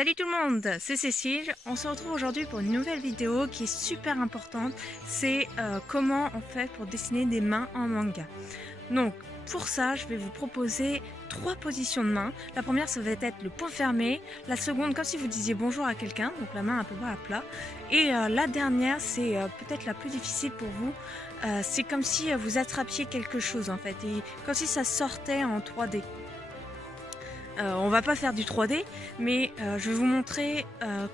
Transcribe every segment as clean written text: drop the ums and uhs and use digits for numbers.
Salut tout le monde, c'est Cécile. On se retrouve aujourd'hui pour une nouvelle vidéo qui est super importante. C'est comment on fait pour dessiner des mains en manga. Donc pour ça, je vais vous proposer 3 positions de main. La première, ça va être le poing fermé. La seconde, comme si vous disiez bonjour à quelqu'un, donc la main un peu bas à plat. Et la dernière, c'est peut-être la plus difficile pour vous. C'est comme si vous attrapiez quelque chose en fait, et comme si ça sortait en 3D. On va pas faire du 3D, mais je vais vous montrer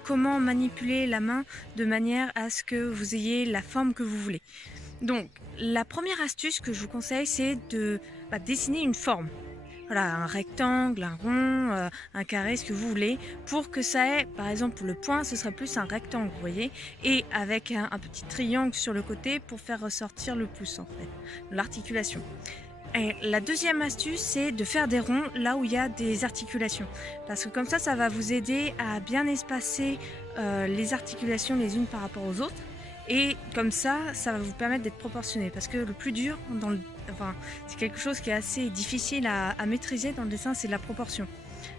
comment manipuler la main de manière à ce que vous ayez la forme que vous voulez. Donc, la première astuce que je vous conseille, c'est de dessiner une forme. Voilà, un rectangle, un rond, un carré, ce que vous voulez, pour que ça ait, par exemple, pour le poing, ce serait plus un rectangle, vous voyez, et avec un petit triangle sur le côté pour faire ressortir le pouce, en fait, l'articulation. Et la deuxième astuce, c'est de faire des ronds là où il y a des articulations. Parce que comme ça va vous aider à bien espacer les articulations les unes par rapport aux autres. Et comme ça va vous permettre d'être proportionné. Parce que le plus dur, c'est quelque chose qui est assez difficile à maîtriser dans le dessin, c'est la proportion.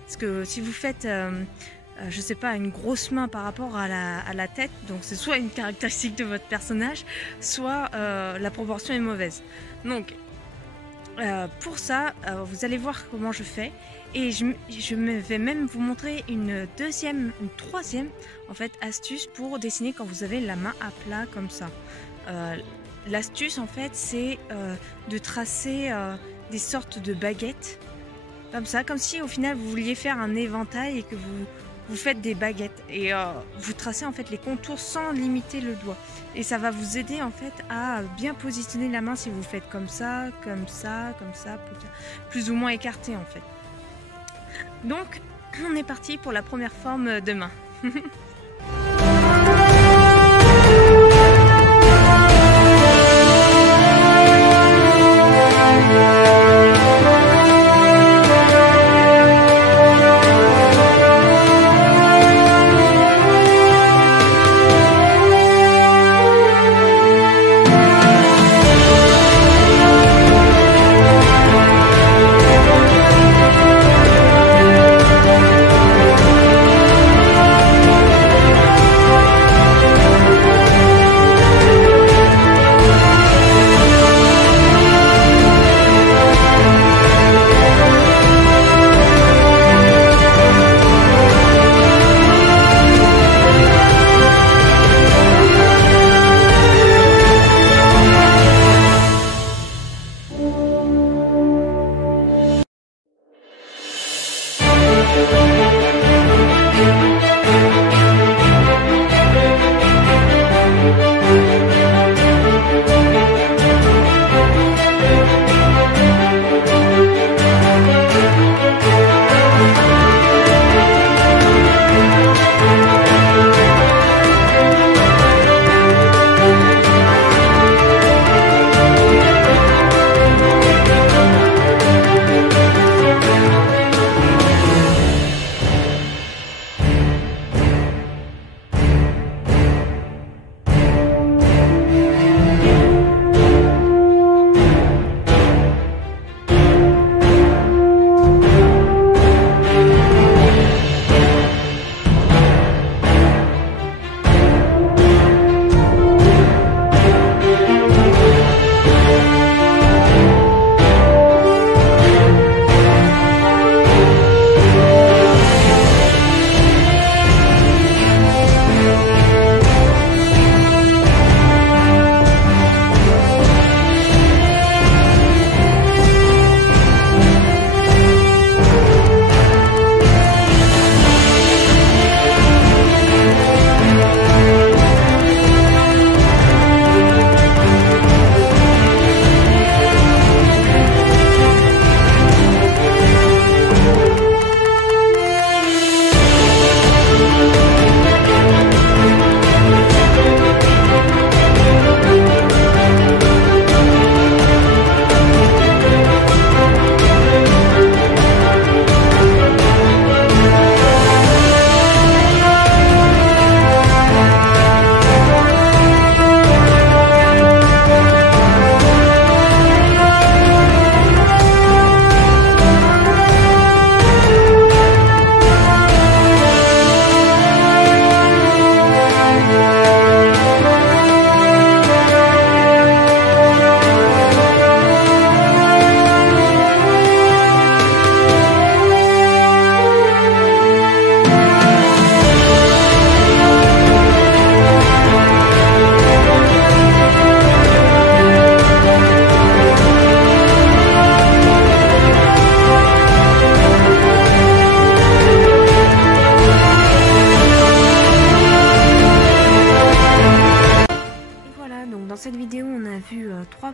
Parce que si vous faites, je sais pas, une grosse main par rapport à la tête, donc c'est soit une caractéristique de votre personnage, soit la proportion est mauvaise. Donc, pour ça, vous allez voir comment je fais, et je vais même vous montrer une troisième en fait astuce pour dessiner quand vous avez la main à plat comme ça. L'astuce en fait, c'est de tracer des sortes de baguettes comme ça, comme si au final vous vouliez faire un éventail et que vous faites des baguettes, et vous tracez en fait les contours sans limiter le doigt, et ça va vous aider en fait à bien positionner la main si vous faites comme ça, plus ou moins écarté en fait. Donc on est parti pour la première forme de main.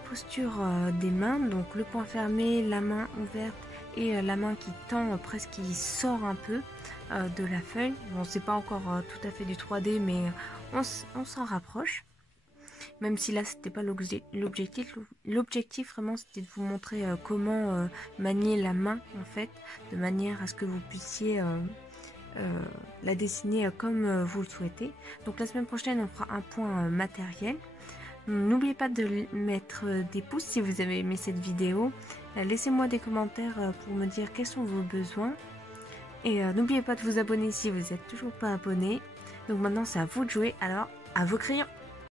posture des mains, donc le poing fermé, la main ouverte et la main qui tend presque, qui sort un peu de la feuille. Bon, c'est pas encore tout à fait du 3D, mais on s'en rapproche. Même si là c'était pas l'objectif, l'objectif vraiment c'était de vous montrer comment manier la main en fait, de manière à ce que vous puissiez la dessiner comme vous le souhaitez. Donc la semaine prochaine on fera un point matériel. N'oubliez pas de mettre des pouces si vous avez aimé cette vidéo. Laissez-moi des commentaires pour me dire quels sont vos besoins. Et n'oubliez pas de vous abonner si vous n'êtes toujours pas abonné. Donc maintenant c'est à vous de jouer, alors à vos crayons!